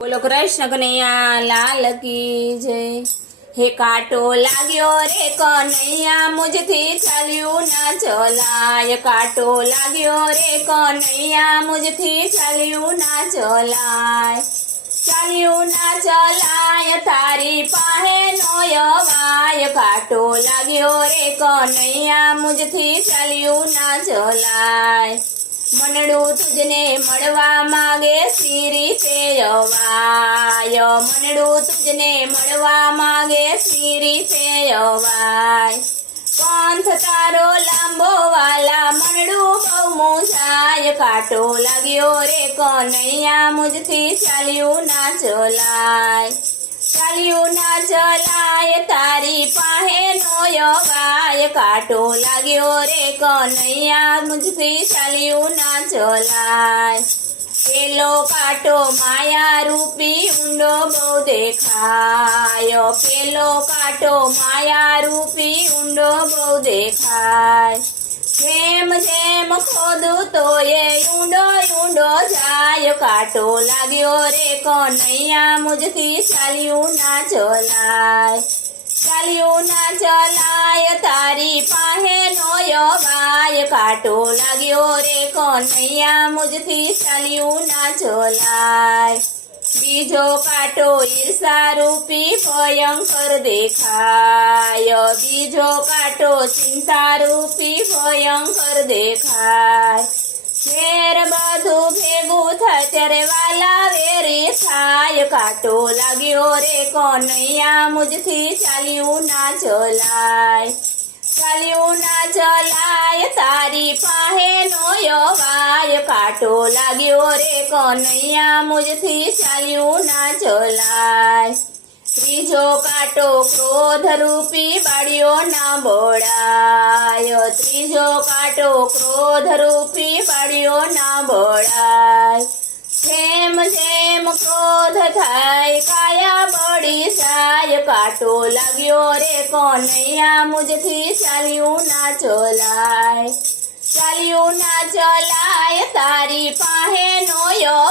બોલો કૃષ્ણ કનૈયા લાલ કી જય હે કાંટો લાગ્યો રે કનૈયા મુજથી ચાલ્યું ના ચલાય કાંટો લાગ્યો રે કનૈયા મુજથી ચાલ્યું ના ચલાય ચાલ્યું ના ચલાય તારી પાસે નો વાય કાંટો લાગ્યો રે કનૈયા મુજથી ચાલ્યું ના ચલાય મનડું તુજને મળવા માગે શ્રી રીતે અવાય મનડું તુજને મળવા માગે શ્રી રીતે અવાય પંથ તારો લાંબો વાલા મનડું બહુ મુસાય કાટો લાગ્યો રે કનૈયા મુજથી ચાલ્યું ના ચલાય ચાલ્યું ના ચલાય તારી પાસે નો વાય કાંટો લાગ્યો રે કનૈયા મુજથી ચાલ્યું ના ચલાય પેલો કાંટો માયા રૂપી ઊંડો બહુ દેખાય પેલો કાંટો માયા રૂપી ઊંડો બહુ દેખાય જેમ જેમ ખોદું તો એ ઊંડો ઊંડો જાય કાંટો લાગ્યો રે કનૈયા મુજથી ચાલ્યું ના ચલાય ચાલ્યું ના ચલાય તારી પાસે નો વાય કાંટો લાગ્યો રે કનૈયા મુજથી ચાલ્યું ના ચલાય બીજો કાંટો ઈર્ષા રૂપી ભયંકર દેખાય બીજો કાંટો ચિંતા રૂપી ભયંકર દેખાય ફેર બધું ભેગું થાય ત્યારે વાલા વેરી થાય કાંટો લાગ્યો રે કનૈયા મુજથી ચાલ્યું ના ચલાય ચાલ્યું ના ચલાય તારી પાહે નો વાય કાટો લાગ્યો રે કનૈયા, મુજથી ચાલ્યુના ચલાય ત્રીજો કાટો ક્રોધ રૂપી બાળ્યો. ના બોળાય ત્રીજો કાટો ક્રોધ રૂપી બાળ્યો ના બોળાય. જેમ જેમ ક્રોધ થાય કાયા બળી જાય કાંટો લાગ્યો રે કનૈયા મુજથી ચાલ્યું ના ચલાય ચાલ્યું ના ચલાય તારી પાસે નો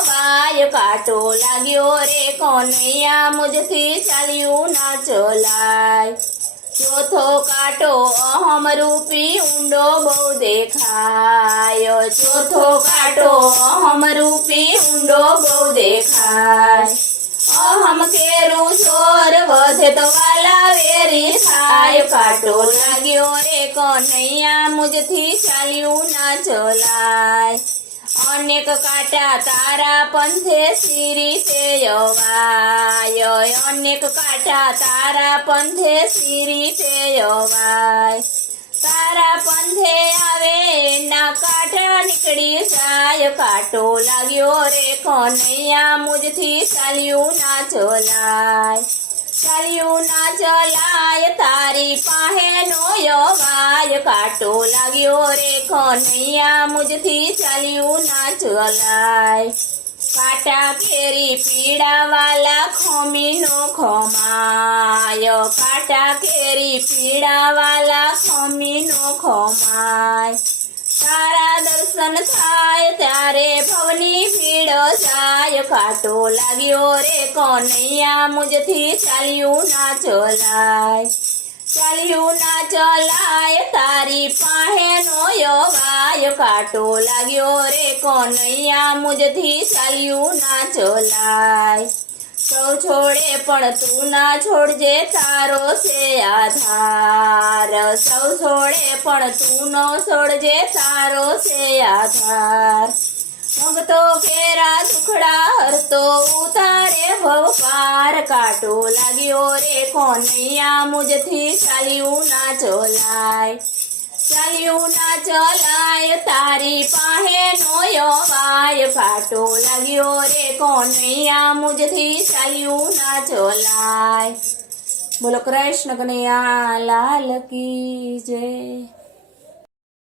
વાય કાંટો લાગ્યો રે કનૈયા મુજથી ચાલ્યું ના ચલાય ચોથો કાંટો અહમ રૂપી ઊંડો બહુ દેખાય ચોથો કાંટો અહમ રૂપી ઊંડો બહુ દેખાય અહમ કેરું ચોર વધે તો વાલા વેરી થાય કાંટો લાગ્યો રે કનૈયા મુજથી ચાલ્યું ના ચલાય અનેક કાંટા તારા પંથે સી રીતે અવાય અનેક કાંટા તારા પંથે સી રીતે અવાય તારા પંથે આવે ના કાંઠા નીકળી જાય કાંટો લાગ્યો રે કનૈયા મુજથી ચાલ્યું ના ચલાય ચાલ્યું ના ચલાય તારી પાસે નો વાય કાંટો લાગ્યો રે કનૈયા મુજથી ચાલ્યું ના ચલાય કાંટા કેરી પીડા વાલા ખમી નો ખમાય કાંટા કેરી પીડા વાલા ખમી નો ખમાય તારા દર્શન થાય ત્યારે ભવની ભીડ જાય કાંટો લાગ્યો રે કનૈયા મુજથી ચાલ્યું ના ચલાય ચાલ્યું ના ચલાય તારી પાસે નો વાય કાંટો લાગ્યો રે કનૈયા મુજથી ચાલ્યું ના ચલાય સૌ છોડે પણ તું ના છોડજે, તારો છે આધાર. સૌ છોડે પણ તું ન છોડજે, તારો છે આધાર. ભક્તો કેરા દુખડા હરતો ઉતારે ભવ પાર કાટો લાગ્યો રે, કોનૈયા મુજથી ચાલ્યું ના ચલાય. ચાલ્યું ના ચલાય, તારી પાહે નો વાય ફાટો લાગ્યો રે કોનૈયા મુજથી, ચાલ્યું ના ચલાય. બોલો કૃષ્ણ કનૈયા, લાલ કી જય.